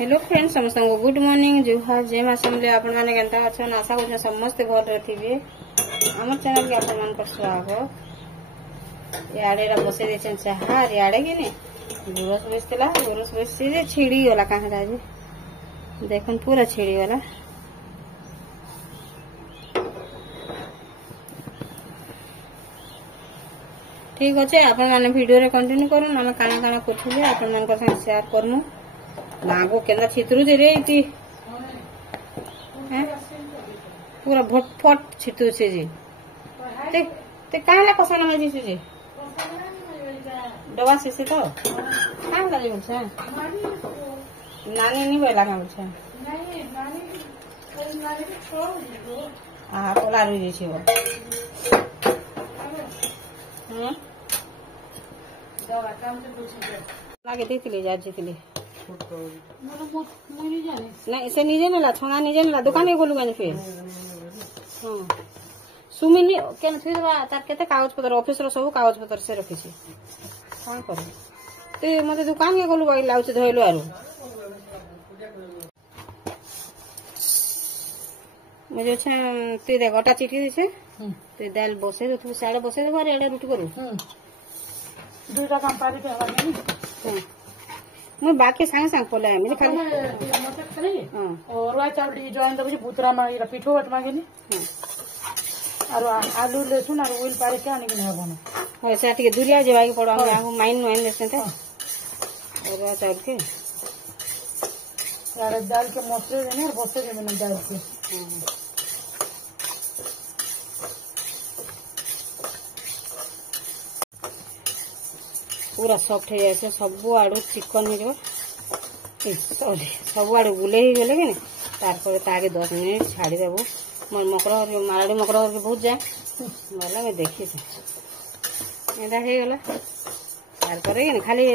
Hello friends, समस्त good morning जुहार जय मां समले आपण माने केनता अछन। आशा करछन समस्त घर रथिबे। हमर चैनल के आपण मान स्वागत। याडे रा बसे देछन चाहा याडे के ने गुरस बसतला गुरस बससी जे छिड़ी वाला कहां राजे देखन पूरा छिड़ी वाला। ठीक अच्छे आपण माने वीडियो रे कंटिन्यू करन। हम काना काना करथले आपण मान को संग शेयर करमु। नागो केंदा छितरू जे रे इति पूरा भटफट छितू छे जी। ते काला पसन में जी जे दवा से तो कान लागे छ नानी नहीं बेला काम छ नहीं नानी छोड़ दो आ पोला रे छी वो दवा काम से पूछ लागे देतिले जा जेतिले नहीं से निजे नेला छोना निजे नेला दुकान में बोलू गानी फिर सुमिनी केन फिर तार केते कागज पत्र ऑफिस रो सब कागज पत्र से रखी छी कोन कर ते मते दुकान के बोलू बाई लाउछ धइलो आरो मुझे छ ते दे गोटा चिठी दिसे ते दाल बसे तो तू साडे बसे दे बारे एडे रोटी करू दुटा काम पारी के हवा नहीं मैं बाकी सांग सांग पोला है मेरे खाली मतलब खाली और वाई चावल डी जॉइन दबे बुतरा मा इरा पिठो वट मागे नी और आलू लहसुन और ऑयल पारे के आने के ना बनो हो से टिके दुरिया जेवा के पड़ो हम माइन नोइन देते थे और चावल के यार दाल के मसले देने और बसे देने दाल के पूरा सॉफ्ट है जाए सब आड़ चिकन हो सॉरी सब आड़ बुले ही गले कि तार ताके 10 मिनट छाड़ी देबो मोर मकर माराड़ी मकर बहुत जाए बोला मैं देखी एदा हो गला तार खाली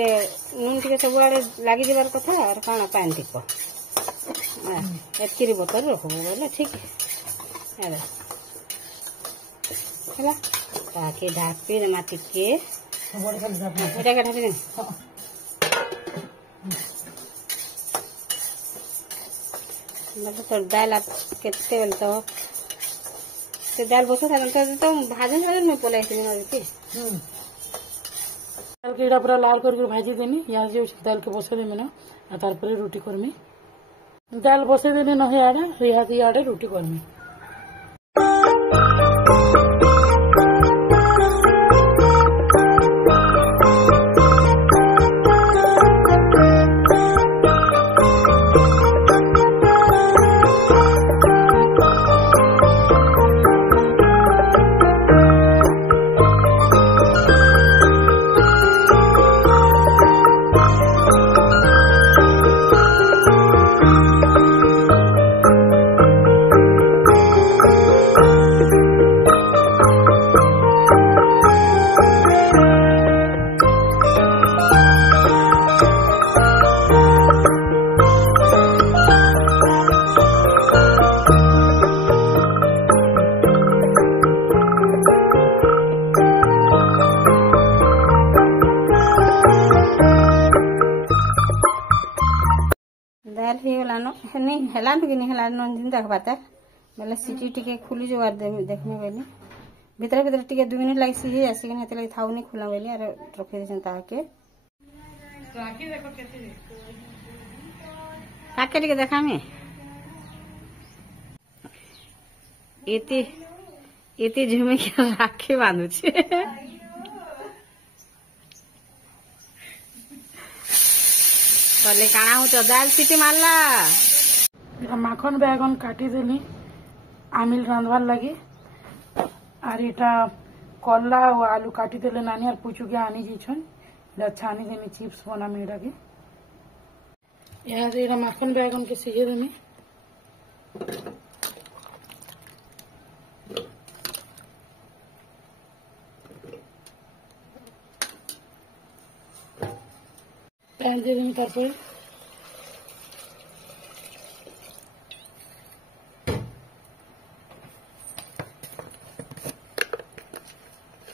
नून टे सब आड़े लगी जबार कथा और काना पानी टिप एतकी बोतल रखो बोले ठीक है ताकि ढापी माटी के तो दाल आप केते बेल तो दाल बसा था तो भाजन में पोला देती दाल के पूरा लाल करके भाजी देनी यहाँ जो दाल के बसा देमी ना तार रुटी करमी दाल बसा देनी ना आड़े रुटी करमी दाल हो गला नहीं हेला कि नहीं हेला दिन देख पाता बेले सीटी टिके खुली जो देखने बेले भीतर भीतर टिके 2 मिनट लगे सीझे आसिक लगे था नहीं खुला बेले और रखी दे ताके ताके टिके देखा में एते एते झुमे के राखे बांधु छे काना हो तो दाल सीटी मारला माखन बैगन काटी देली आमिल रांधवार लगी और इटा कल्ला और आलू काटी देले नानी और पूछू के आनी जीछन छानी देनी चिप्स बना मेरा के यहाँ माखन बैगन के सीझे देनी पैन दे देनी तारपर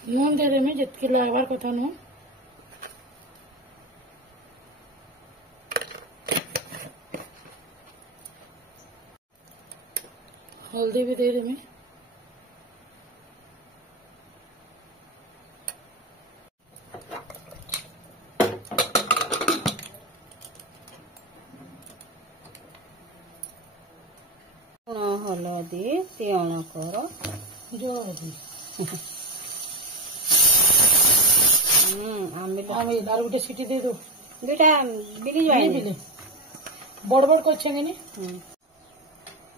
नून दे देमी जितकी लागबार कथा नून हल्दी भी दे देमी। हलदी तिण कर जो हल्दी आमिल आर गोटे सीटी दे दो। दुटा बिली जाए बड़ बड़ कर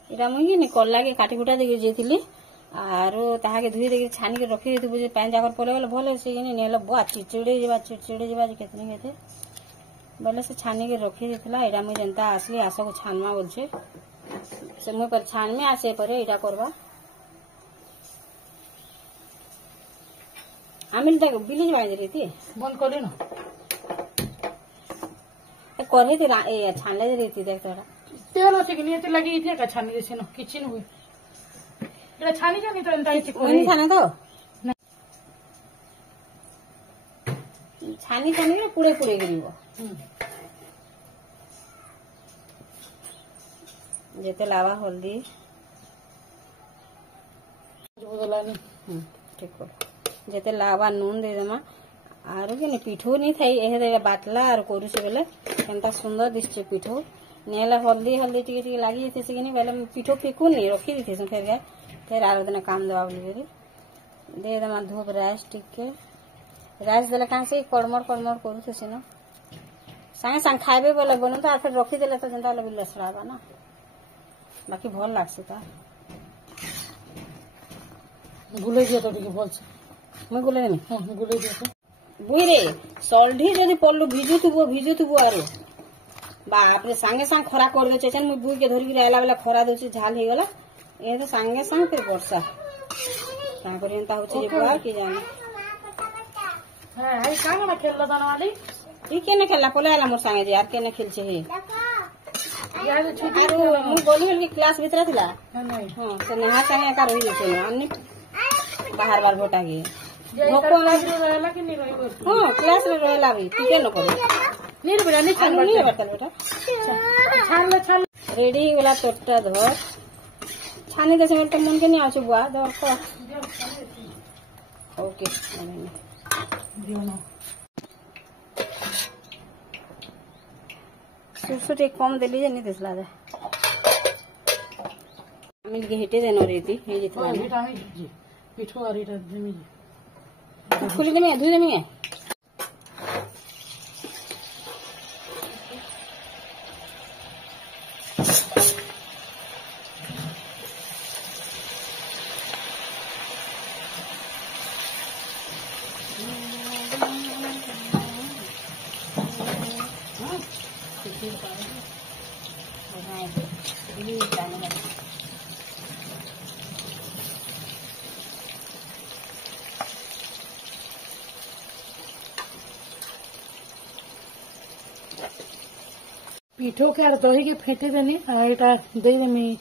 इटा मुझे नी कला के काटी कुटा देके जेतिली आरो ताहाके धुई देके छानी के रखी देतु बुझे पानी जाकर पले गले भले से ने नेला बुआ चिड़चिड़े जेबा जे केतनी केते बोले से छानी के रखी देतला इटा मुझे जनता आसली आशा को छानमा बोलछे से मुझे पर छान में आसे परे इटा करबा आमिल तक बिली जाए देती बंद कर ना करही थी ए छानले दे रही देख तोरा तेल होते कि नहीं तो लगी इथे का छानी जैसे ना किचन हुई एटा छानी जानी तो एंता इथे नहीं छाने तो छानी छानी के पुड़े पुड़े गिरिबो जेते लावा हल्दी बदलानी ठीक हो जेते लावा नून दे देमा आरो के पिठो नहीं थाई एहे दे बाटला आर कोरु से बेले केनता सुंदर दिसचे पिठो नेला हल्दी हल्दी टिके टिके लागी जेते से कि बेले पिठो फेकू नहीं रखी देते से फिर आरो दिन काम देवा बोली दे देमा धूप राइस टिके राइस देले कहां से कड़मड़ कड़मड़ करू थे से न संगे संग खाइबे बोले बनू तो फिर रखी देले तो जनता लबी लसड़ाबा ना बाकी भल लागसे ता गुले दिया तो टिके भल से मैं गुले नहीं हां गुले दिया तो बुई रे सल्ढी जदि पड़लु भिजुथुबो आरो बाप रे सांगे सांग खरा कर दे चेचन मुई बुई के धरि के आला वाला खरा दोची झाल हे गला ए तो सांगे सांग फिर वर्षा का करी एंता होचे जे बुआ के जाने हां आई का ना खेलला दाना वाली ई केने खेलला पले आला मोर संगे जे यार केने खेलछे हे यार छुट्टी आरो मु गोली हल के क्लास भीतर थिला नहीं हां से नेहा संगे का रही छे अन्नी बाहर बार बोटा के भोको रहला कि नहीं रही हां क्लास में रहला भी टिके न करे नहीं रे बेटा नहीं छान नहीं बतल बेटा छान रेडी वाला तोटा धर छानी दे से मन के नहीं आछे बुआ धर को ओके दियो ना सुसुटे कम देली जे नहीं दिसला दे मिल के हेटे देनो रेती हे जितना बेटा में जी पिठो और इटा जमी खुली दे में धुई दे में पिठो के आर दही के फेंटे देनी और इटा दे देमी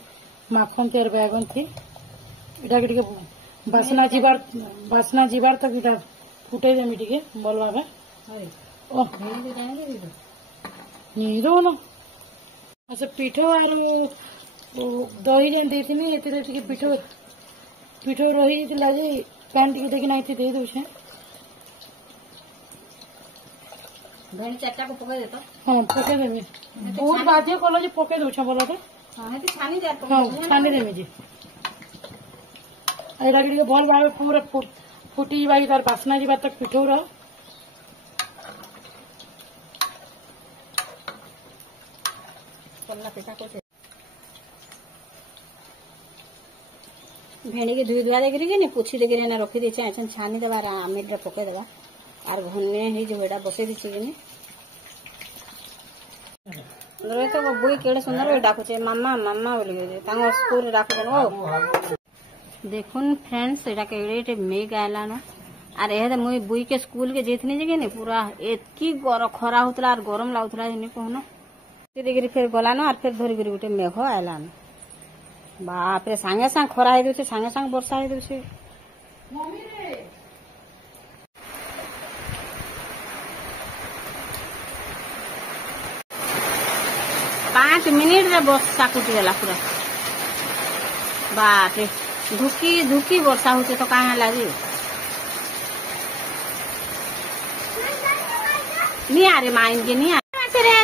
माखन तेर बैगन थी इटा के टिके बासना जीवार तक इटा फुटे देमी टिके बोलवा में ओ नीरो ना अच्छा पिठो आर दही जेन देथिनी एते टिके पिठो रही थी लाजे पैन टिके देखि नहीं थी दे दो छे धनी चाटा को पके देता हां पके देमी बहुत बाजे कोलो जे पके दो छ बोला तो हां हे छानी दे तो हां छानी देमी जी एडा के बॉल भावे पूरा फुटी बाई तार बासना जी तक पिठो रह पल्ला पेटा को भेंडी के धुई धुआ देकरी के ने पुछि देकरी ना रखी देछे अछन छानी देबा आमिल रे पके देबा आर घन्ने हे जो बेटा बसे दिछे के ने रे तो बुई केड़े सुंदर होय डाकुचे मम्मा मम्मा बोली गे तांगो स्कूल डाकु देनो देखुन फ्रेंड्स एटा केड़े मेघ आला न आर एहे मुई बुई के स्कूल के जेथनी जगे ने पूरा एतकी खरा होतला आर गरम लाउतला ने कहनो देकरी फिर गला न आर फिर धरि गिरी गुटे मेघ आला न बाप रे सांगे सांग खरा हे दोछे सांगे सांग वर्षा हे दोछे मम्मी रे 5 मिनिट रे बस साकुटी देला पूरा बाप रे धुकी धुकी वर्षा होचे तो कहाँ लगी नहीं आ रे माँ इनके नहीं आ रे